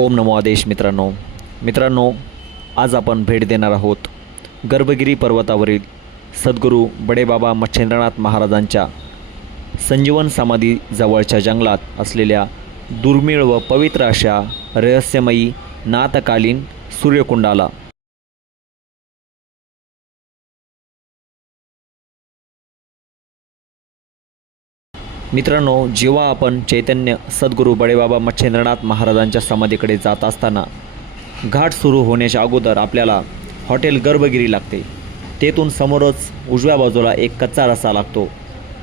ओम नमो आदेश मित्रांनो मित्रांनो आज आपण भेट देणार आहोत गर्भगिरी पर्वतावरील सद्गुरू बडेबाबा मच्छेंद्रनाथ महाराजांच्या संजीवन समाधीजवळच्या जंगलात असलेल्या दुर्मिळ व पवित्र अशा रहस्यमयी नातकालीन सूर्यकुंडाला मित्रांनो जेव्हा आपण चैतन्य सद्गुरू बडेबाबा मच्छेंद्रनाथ महाराजांच्या समाधीकडे जात असताना घाट सुरू होण्याच्या अगोदर आपल्याला हॉटेल गर्भगिरी लागते तेथून समोरच उजव्या बाजूला एक कच्चा रस्ता लागतो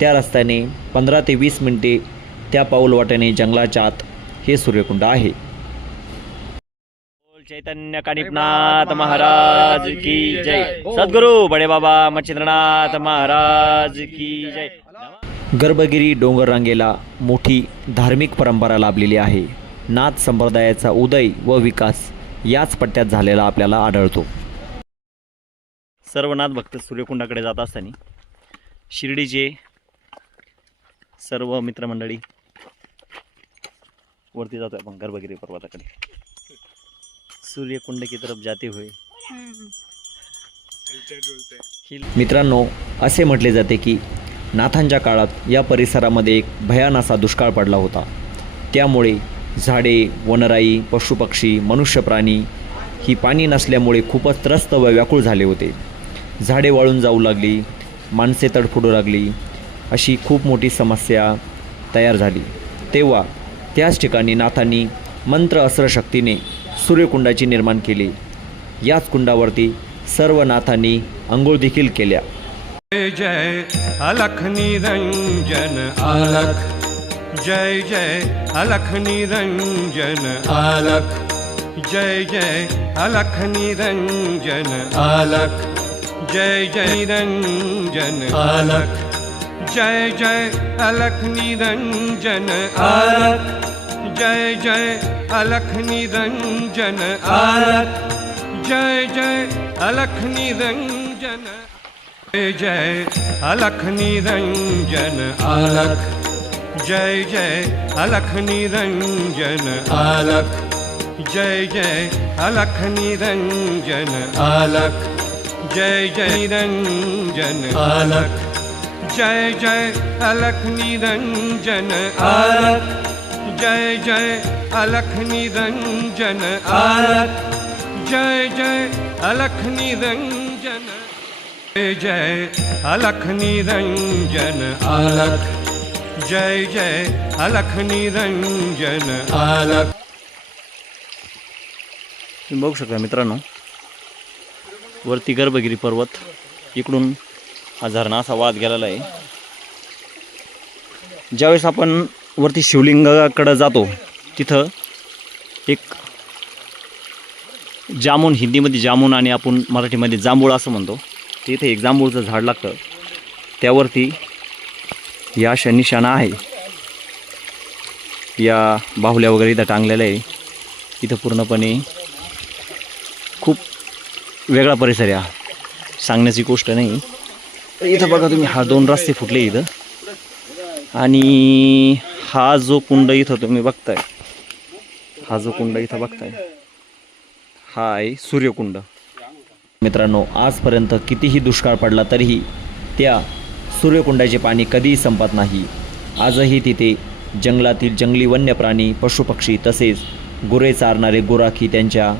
त्या रस्त्याने पंधरा ते वीस मिनटे त्या वाट्याने जंगलाच्या आत हे सूर्यकुंड आहे चैतन्य कानिपनाथ महाराज की जय सद्गुरू बडेबाबा मच्छिंद्रनाथ महाराज की जय गर्भगिरी डोंगररांगेला मोठी धार्मिक परंपरा लाभलेली आहे नाथ संप्रदायाचा उदय व विकास याच पट्ट्यात झालेला आपल्याला आढळतो सर्व नाथ भक्त सूर्यकुंडाकडे जात असताना शिर्डीचे सर्व मित्रमंडळी वरती जातो आपण गर्भगिरी पर्वताकडे सूर्यकुंड की तरफ जाते हुए मित्रांनो असे म्हटले जाते की नाथांच्या काळात या परिसरामध्ये एक भयान असा दुष्काळ पडला होता त्यामुळे झाडे वनराई पशुपक्षी मनुष्यप्राणी ही पाणी नसल्यामुळे खूपच त्रस्त व व्याकुळ झाले होते झाडे वाळून जाऊ लागली माणसे तडफडू लागली अशी खूप मोठी समस्या तयार झाली तेव्हा त्याच ठिकाणी नाथांनी मंत्र शक्तीने सूर्यकुंडाची निर्माण केली याच कुंडावरती सर्व नाथांनी आंघोळ देखील केल्या जय अलख निरंजन अलख जय जय अलख निरंजन अलख जय जय अलख निरंजन अलख जय जय निरंजन अलख जय जय अलख निरंजन अलख जय जय अलख निरंजन अलख जय जय अलख निरंजन जय अलख निरंजन अलख जय जय अलख निरंजन अलख जय जय अलख निरंजन अलख जय जय निरंजन अलख जय जय अलख निरंजन अलख जय जय अलख निरंजन अलख जय जय अलख निरंजन जय अलख निरंजन अलख जय जय अलख निरंजन अलख तुम्ही बघू शकता मित्रांनो वरती गर्भगिरी पर्वत इकडून हा झरणा असा वाद गेलेला आहे ज्यावेळेस आपण वरती शिवलिंगाकडे जातो तिथं एक जामून हिंदीमध्ये जामून आणि आपण मराठीमध्ये जांभूळ असं म्हणतो तिथे एक जांभूळचं झाड लागतं त्यावरती या अशा निशाणा आहे या बाहुल्या वगैरे इथं टांगलेल्या आहे इथं पूर्णपणे खूप वेगळा परिसर आहे सांगण्याची गोष्ट नाही इथं बघा तुम्ही हा दोन रस्ते फुटले इथं आणि हा जो कुंड इथं तुम्ही बघताय हा जो कुंड इथं बघताय हा आहे सूर्यकुंड मित्रांनो आजपर्यंत कितीही दुष्काळ पडला तरीही त्या सूर्यकुंडाचे पाणी कधीही संपत नाही आजही तिथे जंगलातील जंगली वन्य प्राणी पशुपक्षी तसेच गुरे चारणारे गुराखी त्यांच्या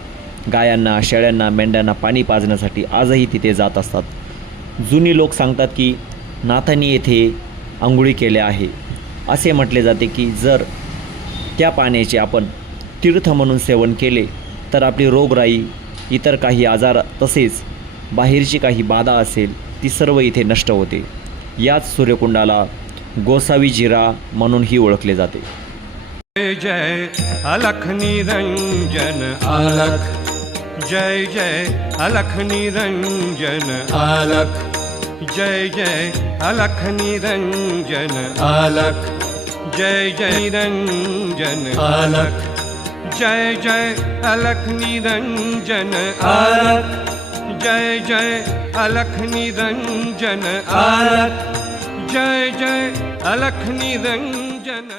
गायांना शेळ्यांना मेंढ्यांना पाणी पाजण्यासाठी आजही तिथे जात असतात जुनी लोक सांगतात की नाथांनी येथे आंघोळी केल्या आहे असे म्हटले जाते की जर त्या पाण्याचे आपण तीर्थ म्हणून सेवन केले तर आपली रोगराई इतर काही आजार तसेच बाहेरची काही बाधा असेल ती सर्व इथे नष्ट होते याच सूर्यकुंडाला गोसावी जिरा म्हणूनही ओळखले जाते जय अलख निरंजन अलख जय जय अलख निरंजन अलख जय जय अलख निरंजन अलख जय जय निरंजन अलख जय जय अलख निरञ्जन अलख जय जय अलख निरञ्जन अलख जय जय अलख निरञ्जन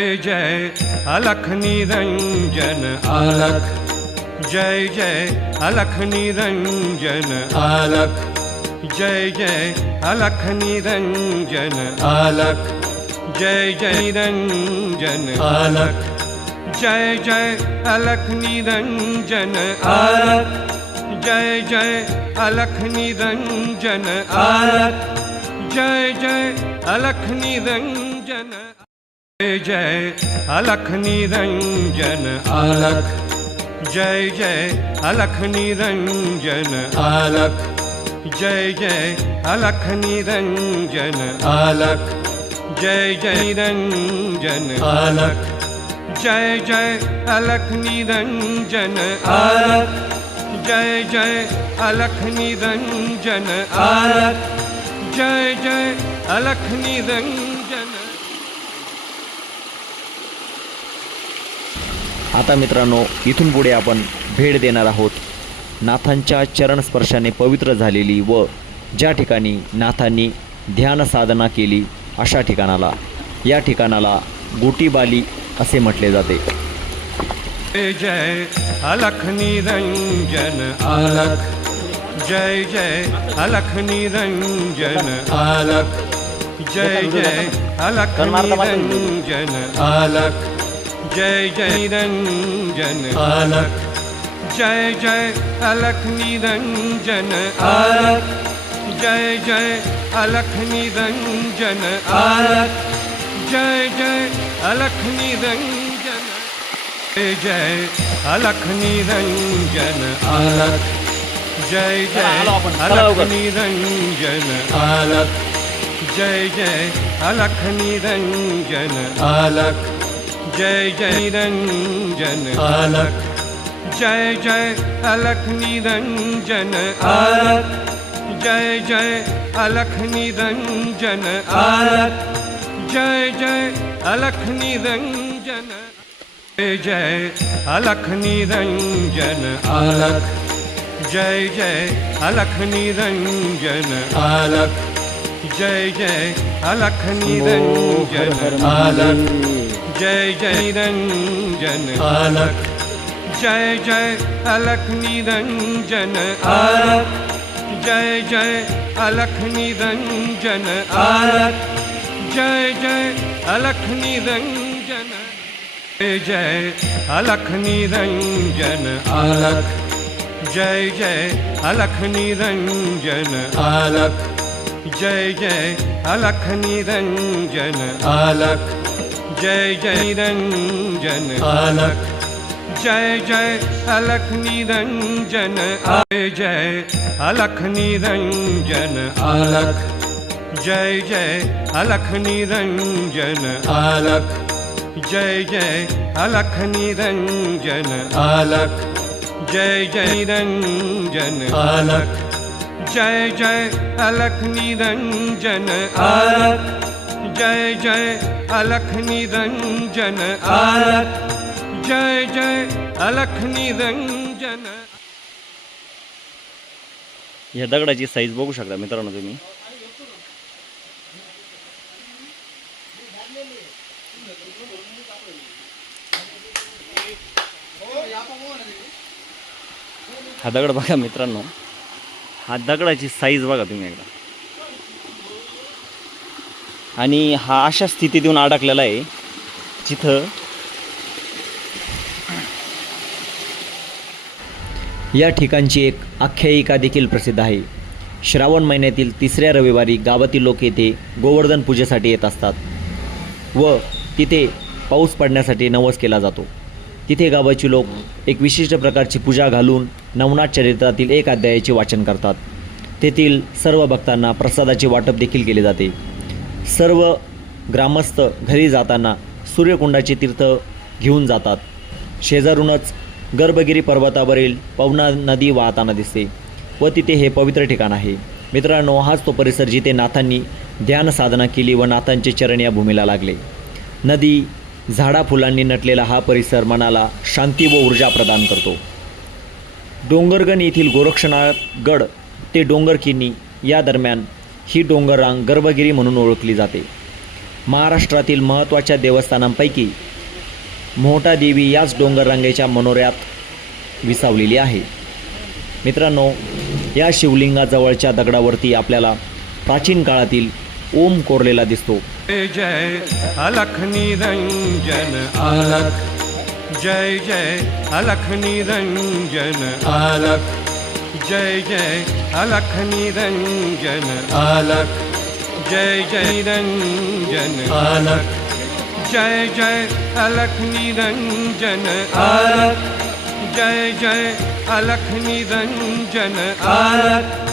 जय जय अलख निरञ्जन अलख जय जय अलख निरञ्जन अलख जय जय अलख निरञ्जन अलख जय जय निरञ्जन अलख जय जय अलख निरञ्जन अलख जय जय अलख निरञ्जन अलख जय जय अलख निरञ्जन जय जय अलख निरञ्जन अलख जय जय अलख निरञ्जन अलख जय जय अलख निरञ्जन अलख जय जय निरञ्जन अलख जय जय अलख निरञ्जन आरत जय जय अलख निरञ्जन आरत जय जय अलख निरञ्जन आता मित्रांनो इथून पुढे आपण भेट देणार आहोत नाथांच्या चरणस्पर्शाने पवित्र झालेली व ज्या ठिकाणी नाथांनी ध्यान साधना केली अशा ठिकाणाला या ठिकाणाला गोटीबाली असे म्हटले जाते जय अलख निरंजन अलख जय जय अलख निरंजन अलख जय जय अलख निरंजन अलख जय जय निरंजन अलख जय जय अलख निरंजन अलख जय जय अलख निरंजन अलख जय जय अलख निरञ्जन जय जय अलख निरञ्जन अलख जय जय अलख निरञ्जन अलख जय जय अलख निरञ्जन अलख जय जय निरञ्जन अलख जय जय अलख निरञ्जन अलख जय जय अलख निरञ्जन अलख जय जय अलख निरञ्जन जय जय अलख निरञ्जन अलख जय जय अलख निरञ्जन अलख जय जय अलख निरञ्जन अलख जय जय निरञ्जन अलख जय जय अलख निरञ्जन अलख जय जय अलख निरञ्जन अलख जय जय अलख निरंजन जय जय अलख निरंजन अलख जय जय अलख निरंजन अलख जय जय अलख निरंजन अलख जय जय निरंजन अलख जय जय अलख निरंजन जय जय अलख निरंजन अलख जय जय अलख निरंजन अलख जय जय अलख निरंजन अलख जय जय निरंजन अलख जय जय अलख निरंजन अलख जय जय अलख निरंजन अलख जय जय अलख निरंजन या दगडाची साईज बघू शकता मित्रांनो तुम्ही हा दगड बघा मित्रांनो हा दगडाची साईज बघा तुम्ही एकदा आणि हा अशा स्थितीत येऊन अडकलेला आहे जिथं या ठिकाणची एक आख्यायिका देखील प्रसिद्ध आहे श्रावण महिन्यातील तिसऱ्या रविवारी गावातील लोक येथे गोवर्धन पूजेसाठी येत असतात व तिथे पाऊस पडण्यासाठी नवस केला जातो तिथे गावाचे लोक एक विशिष्ट प्रकारची पूजा घालून नवनाथ चरित्रातील एक अध्यायाचे वाचन करतात तेथील सर्व भक्तांना प्रसादाचे वाटप देखील केले जाते सर्व ग्रामस्थ घरी जाताना सूर्यकुंडाचे तीर्थ घेऊन जातात शेजारूनच गर्भगिरी पर्वतावरील पवना नदी वाहताना दिसते व तिथे हे पवित्र ठिकाण आहे मित्रांनो हाच तो परिसर जिथे नाथांनी ध्यान साधना केली व नाथांचे चरण या भूमीला लागले नदी झाडा फुलांनी नटलेला हा परिसर मनाला शांती व ऊर्जा प्रदान करतो डोंगरगण येथील गोरक्षनाथ गड ते डोंगरकिनी या दरम्यान ही डोंगररांग गर्भगिरी म्हणून ओळखली जाते महाराष्ट्रातील महत्त्वाच्या देवस्थानांपैकी मोहटा देवी याच डोंगररांगेच्या मनोऱ्यात विसावलेली आहे मित्रांनो या शिवलिंगाजवळच्या दगडावरती आपल्याला प्राचीन काळातील ओम कोरलेला दिसतो जय अलख निरंजन अलख जय जय अलख निरंजन अलख जय जय अलख निरंजन अलख जय जय रंजन अलख जय जय अलख निरंजन अलख जय जय अलख निरंजन अलख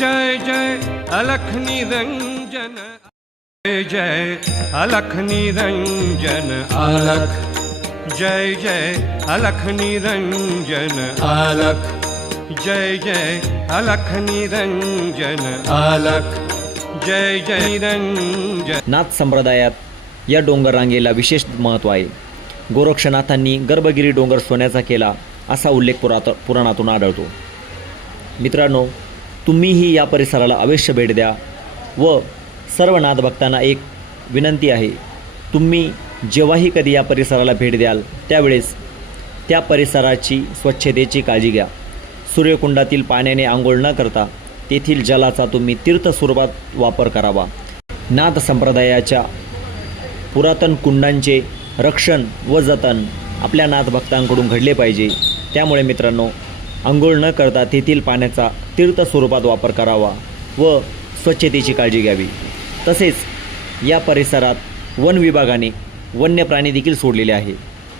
जय जय अलख निरंजन जय अलख निरंजन अलख जय जय अलख निरंजन अलख जय जय अलख निरंजन अलख जय जय निरंजन नाथ संप्रदायात या डोंगर रांगेला विशेष महत्त्व आहे गोरक्षनाथांनी गर्भगिरी डोंगर सोन्याचा केला असा उल्लेख पुरात पुराणातून आढळतो मित्रांनो तुम्हीही या परिसराला अवश्य भेट द्या व सर्व नादभक्तांना एक विनंती आहे तुम्ही जेव्हाही कधी या परिसराला भेट द्याल त्यावेळेस त्या परिसराची स्वच्छतेची काळजी घ्या सूर्यकुंडातील पाण्याने आंघोळ न करता तेथील जलाचा तुम्ही तीर्थ स्वरूपात वापर करावा नाथ संप्रदायाच्या पुरातन कुंडांचे रक्षण व जतन आपल्या नाथभक्तांकडून घडले पाहिजे त्यामुळे मित्रांनो आंघोळ न करता तेथील पाण्याचा तीर्थ स्वरूपात वापर करावा व स्वच्छतेची काळजी घ्यावी तसेच या परिसरात वन विभागाने वन्य प्राणी देखील सोडलेले आहे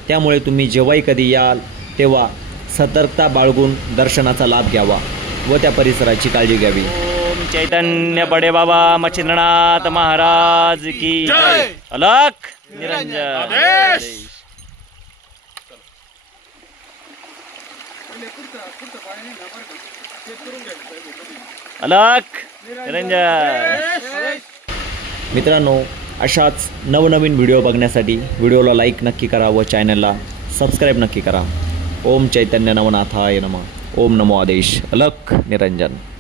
त्यामुळे तुम्ही जेव्हाही कधी याल तेव्हा सतर्कता बाळगून दर्शनाचा लाभ घ्यावा व त्या परिसराची काळजी घ्यावी चैतन्य बडे बाबा मच्छिंद्रनाथ महाराज की अलक निरंजन अलक निरंजन मित्रांनो अशाच नवनवीन व्हिडिओ बघण्यासाठी व्हिडिओला लाईक नक्की करा व चॅनलला सबस्क्राईब नक्की करा ओम चैतन्य नवनाथाय नम ओम नमो आदेश अलख निरंजन